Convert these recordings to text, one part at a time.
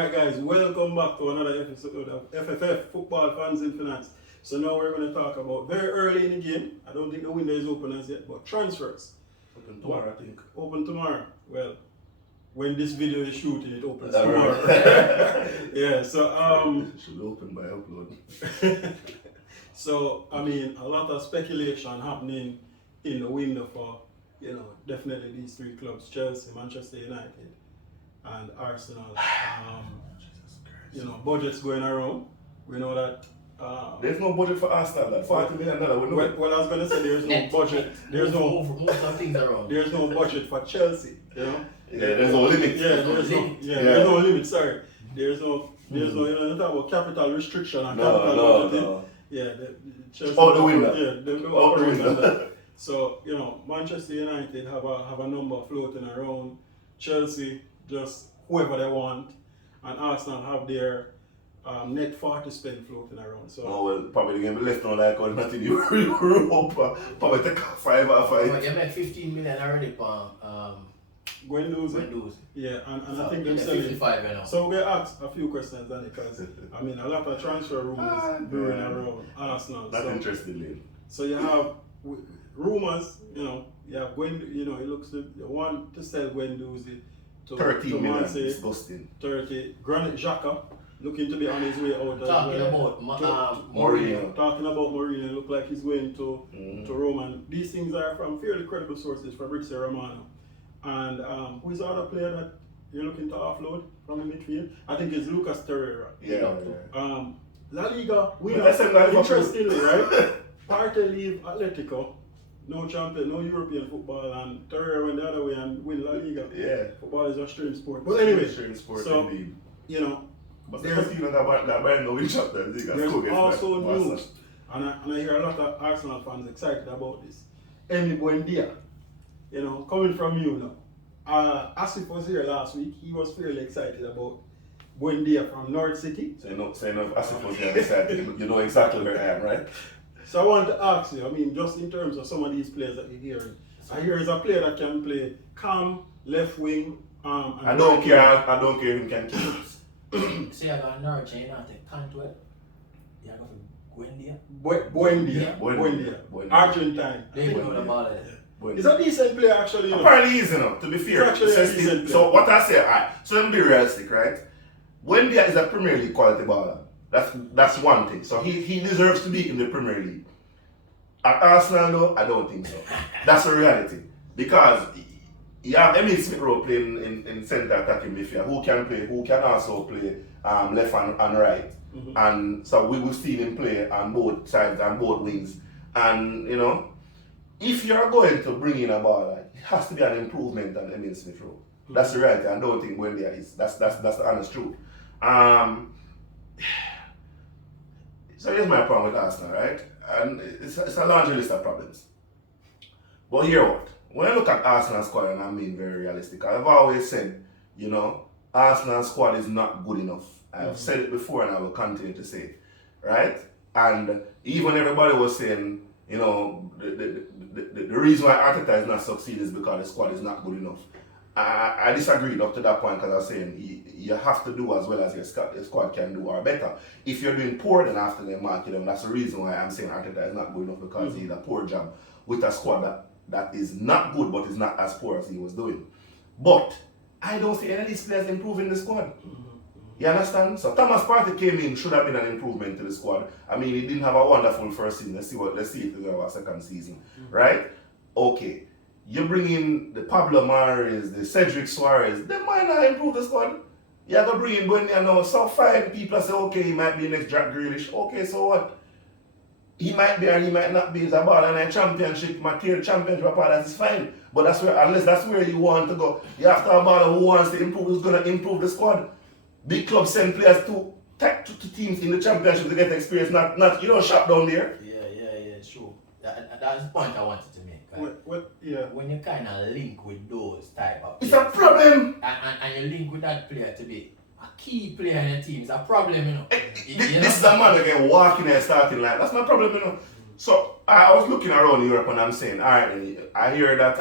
Alright guys, welcome back to another episode of FFF, Football Fans in Finance. So now we're going to talk about, very early in the game, I don't think the window is open as yet, but transfers. Open tomorrow, I think. Open tomorrow. Well, when this video is shooting, it opens tomorrow. Yeah, so It should open by upload. So, I mean, a lot of speculation happening in the window for, definitely these three clubs, Chelsea, Manchester United, and Arsenal. Budgets going around. We know that. There's no budget for Arsenal, like $40 million. Well, I was going to say there's no budget. There's no most of things around. There's no budget for Chelsea. Yeah, there's no limit. There's no limit. Sorry, there's no. You talk about capital restriction and capital budgeting. No. Yeah, Chelsea. Out the window. Yeah, they don't Out the operate on window. that. So Manchester United have a number floating around. Chelsea just whoever they want, and Arsenal have their net 40 spend floating around. So Well, probably the game left now like or nothing. Europe, probably take 5 out of 5. You make 15 million already for Guendouzi. Yeah, and So I think you they're get selling. 55 now. So we ask a few questions on it because I mean a lot of transfer rumors brewing around Arsenal. Not interested, Lane. So you have rumors, you have it looks like you want to sell Guendouzi to 13 million, Man City, disgusting. 30. Granit Xhaka looking to be on his way out. Talking about Mourinho. Talking about Mourinho, look like he's going to Rome. And these things are from fairly credible sources, Fabrizio Romano. And who is the other player that you're looking to offload from the midfield? I think it's Lucas Torreira. Yeah. La Liga winner. That's a Interestingly, right? Partey leave Atletico, no champion, no European football, and Torreira went the other way and win La Liga. Yeah. Football is a strange sport. But anyway, Strange sport so, indeed. But there's there's no win chapter. There's also news, and I hear a lot of Arsenal fans excited about this. Emi Buendia, coming from you now. Asif was here last week. He was fairly excited about Buendia from North City. So if Asif was there beside you know exactly where I am, right? So I want to ask you, I mean, just in terms of some of these players that you're hearing, I hear is a player that can play cam, left wing, and I don't care if he can keep. See, I got Norwich and United, Cantwell. You got Buendia. Buendia. Argentine. They know the ball there. He's a decent player actually. Apparently he's enough, to be fair. He's actually a decent player. So what I say, alright, so let me be realistic, right? Buendia is a Premier League quality baller. That's one thing. So he deserves to be in the Premier League. At Arsenal though, I don't think so. That's a reality. Because you have Emil Smith Rowe playing in centre attacking midfield, who can also play left and right. Mm-hmm. And so we will see him play on both sides and both wings. And if you're going to bring in a baller, it has to be an improvement on Emil Smith Rowe. Mm-hmm. That's the reality. I don't think Buendia is. That's the honest truth. So here's my problem with Arsenal, right? And it's a laundry list of problems. But hear what? When I look at Arsenal's squad, and I'm being very realistic, I've always said, Arsenal's squad is not good enough. I've said it before and I will continue to say it, right? And even everybody was saying, the reason why Arteta is not succeeding is because the squad is not good enough. I disagreed up to that point because I was saying you have to do as well as your squad can do or better. If you're doing poor, then after they mark you, that's the reason why I'm saying Arteta is not good enough because he did a poor job with a squad that is not good but is not as poor as he was doing. But I don't see any of these players improving the squad. You understand? So Thomas Partey came in, should have been an improvement to the squad. I mean, he didn't have a wonderful first season. Let's see if we have a second season, right? Okay. You bring in the Pablo Mares, the Cedric Suarez, they might not improve the squad. You're going to bring in Buendia now, so fine. People say, okay, he might be next Jack Grealish. Okay, so what? He might be or he might not be. He's a ball and a championship, material championship, that's fine. But that's where, unless that's where you want to go, you have to have a baller who wants to improve, who's going to improve the squad. Big clubs send players to teams in the championship to get experience, not you don't shop down there. Yeah, true. That's the point I wanted to make. Right? When you kind of link with those type of It's players, a problem. and you link with that player to be a key player in your team, it's a problem, This is a man that can walk in there starting line. That's my problem, So I was looking around Europe and I'm saying, alright, I hear that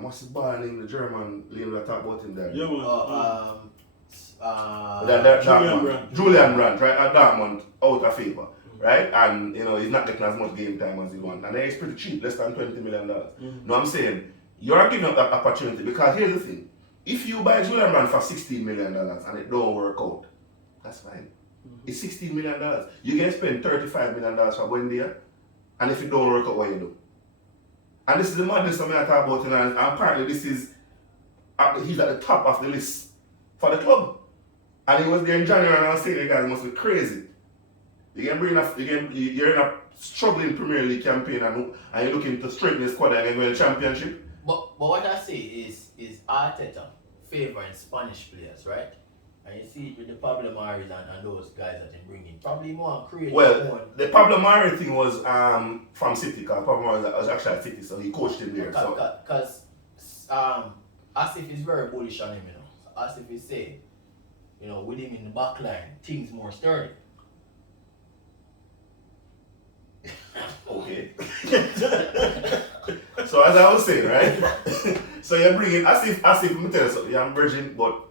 what's the ball name? The German name that talk about him there. Yeah, man. Julian Brandt, right? At Dortmund, out of favor, right? And he's not getting as much game time as he wants. And he's pretty cheap, less than $20 million. No, I'm saying you're giving up that opportunity because here's the thing: if you buy Julian Brandt for $16 million and it don't work out, that's fine. It's $16 million. You can spend $35 million for Buendia, and if it don't work out, what you do? And this is the madness I'm talking about, and apparently this is he's at the top of the list for the club. And he was there in January, and I was saying, you guys must be crazy. You're in a struggling Premier League campaign, and you're looking to strengthen the squad and win the championship. But what I say is Arteta favoring Spanish players, right? And you see with the Pablo Maris and those guys that they bring in, probably more creative. Well, the Pablo Mari thing was from City, because Pablo Mari was actually at City, so he coached him there. Because Asif is very bullish on him, So Asif is saying, with him in the back line, things more sturdy. Okay. So as I was saying, right? So you're bringing Asif, let me tell you something, you're virgin, but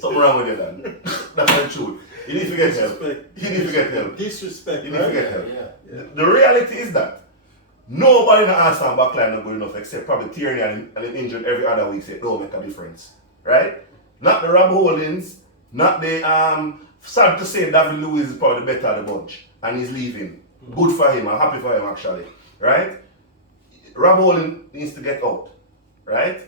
something wrong with you then. That's not true. You need to get help. You need to get help. Disrespect. You need to get help. Yeah. The reality is that nobody in the Arsenal backline is good enough except probably Tierney and him injured every other week, so it don't make a difference. Right? Not the Rob Holdings, not the sad to say David Luiz is probably the better of the bunch and he's leaving. Good for him, I'm happy for him actually. Right? Rob Holding needs to get out. Right?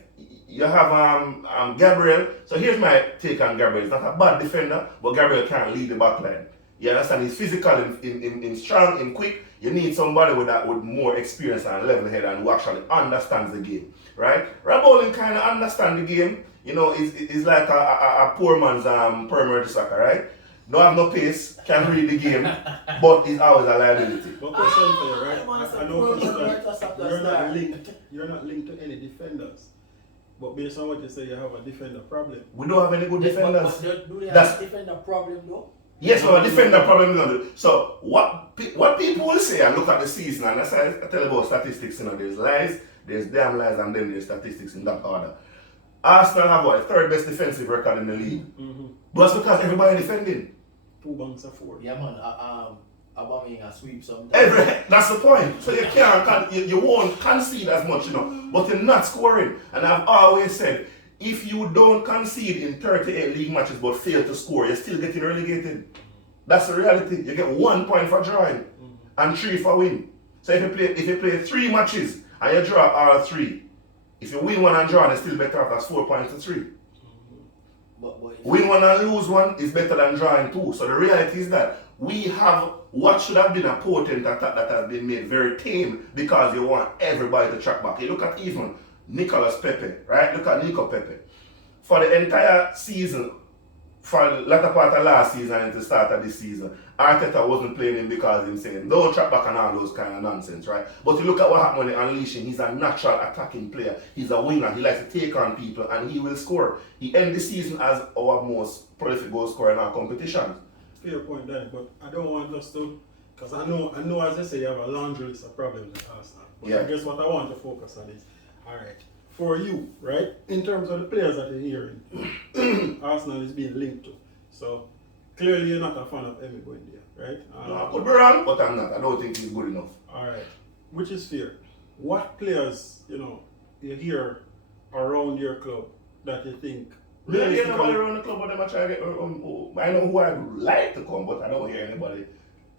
You have Gabriel. So here's my take on Gabriel. He's not a bad defender, but Gabriel can't lead the back line. You understand? He's physical, in strong, in quick. You need somebody with more experience and level head and who actually understands the game. Right? Rob Holding kind of understands the game. He's like a poor man's Premier soccer, right? Don't have no pace, can't read the game, but he's always a liability. But question for you, right? I know you're not linked to any defenders. But based on what you say, you have a defender problem. We don't have any good defenders. Do they have a defender problem though? Yes, we have a defender problem. So what people will say and look at the season, and that's why I tell you about statistics, there's lies, there's damn lies, and then there's statistics in that order. Arsenal have the third best defensive record in the league. But that's because everybody defending. 2 banks of 4. Yeah, man. Aubameyang a sweep sometimes. That's the point. So you won't concede as much, but you're not scoring. And I've always said, if you don't concede in 38 league matches but fail to score, you're still getting relegated. That's the reality. You get 1 point for drawing and 3 for win. So if you play 3 matches and you draw all 3, if you win 1 and draw, it's still better off. That's 4 points to 3. Win 1 and lose 1 is better than drawing 2. So the reality is that we have what should have been a potent attack that has been made very tame because you want everybody to track back. You look at even Nicolas Pepe, right? Look at Nico Pepe. For the entire season, for the latter part of last season and the start of this season, Arteta wasn't playing him because he's saying don't track back and all those kind of nonsense, right? But you look at what happened when they unleash him. He's a natural attacking player. He's a winger. He likes to take on people and he will score. He ended the season as our most prolific goal scorer in our competition. Fair point, Danny, but I don't want us to, because I know as I say, you have a laundry list of problems at Arsenal. But I guess what I want to focus on is, alright, for you, right, in terms of the players that you're hearing, Arsenal is being linked to. So, clearly you're not a fan of Emi Buendia, right? No, I could be wrong, but I'm not. I don't think he's good enough. Alright, which is fair. What players, you hear around your club that you think Really, hear nobody around the club, but them try to get. I know who I would like to come, but I don't hear anybody.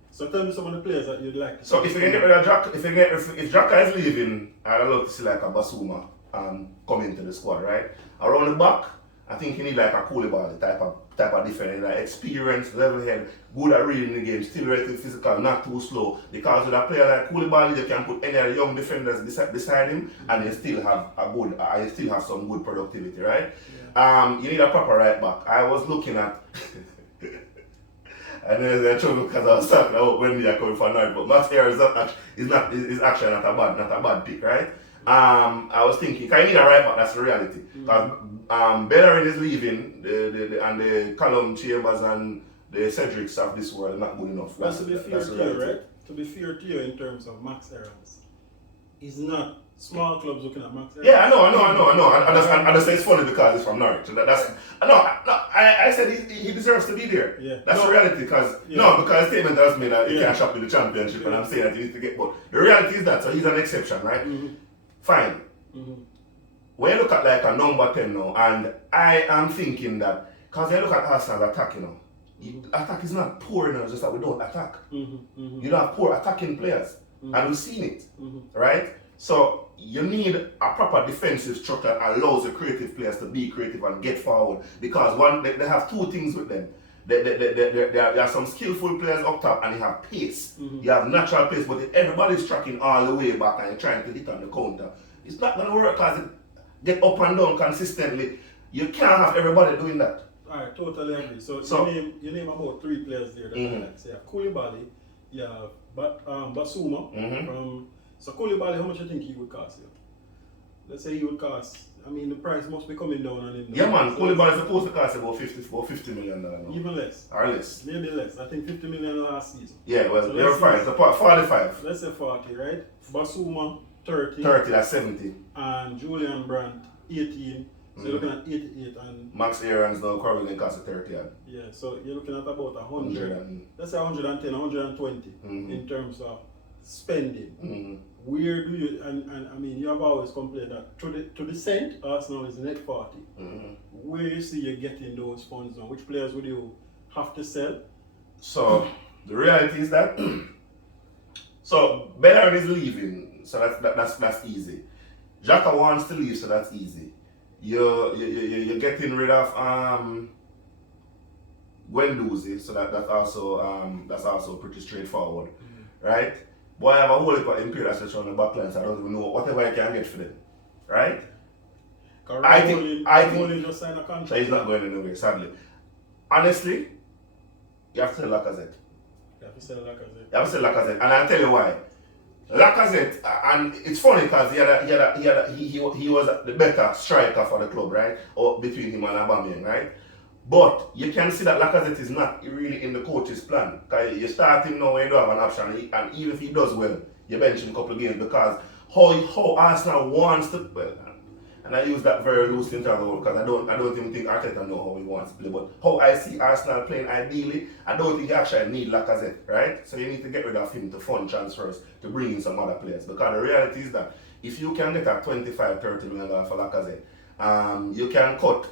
So tell me some of the players that you'd like to see. So if you can get rid of Jack, if Jaka is leaving, I'd love to see like a Basuma come into the squad, right? Around the back, I think you need like a Koulibaly type of defender, like experience, level head, good at reading the game, still relatively physical, not too slow. Because with a player like Koulibaly, you can put any of the young defenders beside him, and you still have some good productivity, right? Yeah. You need a proper right back. I was looking at. And then I trouble because I was talking about when they are coming for North, but Matt Ayres is actually not a bad pick, right? I was thinking, can you need a right back? That's the reality. Because Bellerin is leaving, and the Callum Chambers and the Cedrics of this world are not good enough. But to be fair to you, right? To be fair to you in terms of Max Ayres, he's not small clubs looking at Max. Yeah, I know. I just say it's funny because it's from Norwich. I said he deserves to be there. Yeah. That's the reality because the statement does mean that he can't shop in the championship, and I'm saying that he needs to get. But the reality is that so he's an exception, right? Fine. When you look at like a number 10 now, and I am thinking that because you look at Arsenal's attack, attack is not poor, it's just that we don't attack. You don't have poor attacking players, and we've seen it, right? So you need a proper defensive structure that allows the creative players to be creative and get forward. Because one, they have two things with them. There are some skillful players up top and you have pace. You have natural pace, but if everybody's tracking all the way back and you're trying to hit on the counter, it's not going to work because it get up and down consistently. You can't have everybody doing that. Alright, totally agree. So you name about 3 players there that I like. So you have Koulibaly, you have Basuma from... So Koulibaly, how much do you think he would cost you? Let's say he would cost, I mean the price must be coming down on him. Yeah man, Koulibaly is supposed to cost about $50 million now. Even less. Or less. Maybe less. I think 50 million last season. Yeah, well, so you're fine. So 45. Let's say 40, right? Basuma, 30. 30, that's 70. And Julian Brandt, 18. So you're looking at 88 and... Max Aaron's now currently going to cost 30. Yeah, so you're looking at about 100. Let's say 110, 120 in terms of spending. Where do you, and I mean, you have always complained that to the cent, Arsenal is net 40. Where you see you getting those funds now? Which players would you have to sell? So, the reality is that, so Bellerin is leaving, so that's easy. Xhaka wants to leave, so that's easy. You're getting rid of Guendouzi, so that's also pretty straightforward, right? Boy, I have a whole heap of imperial on the back line, so I don't even know whatever I can get for them, right? I think just signed a contract. So he's not going anywhere, sadly. Honestly, you have to sell Lacazette. You have to sell Lacazette. You have to sell Lacazette, and I'll tell you why. Lacazette, and it's funny because he was the better striker for the club, right? Or between him and Aubameyang, right? But you can see that Lacazette is not really in the coach's plan. Because you start him now when you don't have an option, and even if he does well, you bench him a couple of games because how Arsenal wants to, well, and I use that very loosely in terms of because I don't even think Arteta know how he wants to play. But how I see Arsenal playing ideally, I don't think you actually need Lacazette, right? So you need to get rid of him to fund transfers to bring in some other players. Because the reality is that if you can get a $25-30 million for Lacazette, you can cut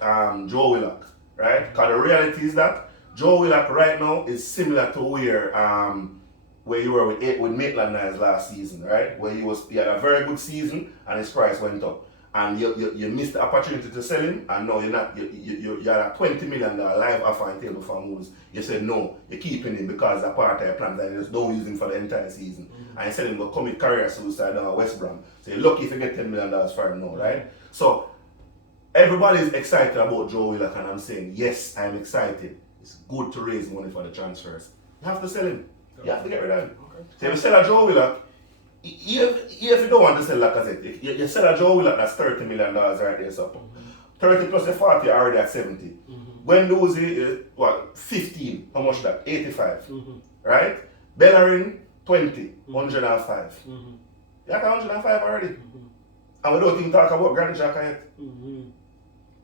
Joe Willock, right? Because the reality is that Joe Willock right now is similar to where you were with Maitland-Niles last season, right? Where he had a very good season and his price went up. And you missed the opportunity to sell him, and now you had a $20 million live offer on table for moves. You said no, you're keeping him because it's a part of your plans and you just don't use him for the entire season. And you said him to commit career suicide on West Brom. So you're lucky if you get $10 million for him now, right? So everybody's excited about Joe Willock, and I'm saying yes, I'm excited. It's good to raise money for the transfers. You have to sell him. You have to get rid of him. Okay. So if you sell a Joe Willock, if you don't want to sell Lacazette, you sell a Joe Willock, that's $30 million right there, so 30 plus the 40, you're already at 70. Guendouzi is what, 15, how much that? 85, right? Bellerin, 20, 105. You got 105 already. And we don't even talk about Granit Xhaka yet.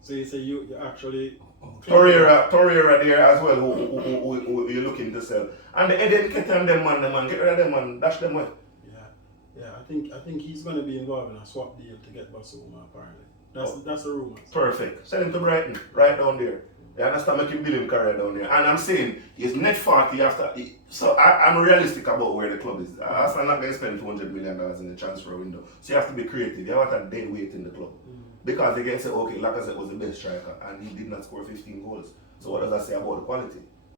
So you say you actually... Torreira there as well, who you're looking to sell. And the Eden Keita and them man, get rid of them and dash them away. Yeah, I think he's going to be involved in a swap deal to get Basuma apparently. That's the rumor. Perfect. Send him to Brighton, right down there. You understand? Make him build him career down there. And I'm saying, he's net 40 after. So I'm realistic about where the club is. I'm not going to spend $200 million in the transfer window. So you have to be creative. You have a dead weight in the club. Because they can say, okay, Lacazette was the best striker and he did not score 15 goals. So what does that say about the quality?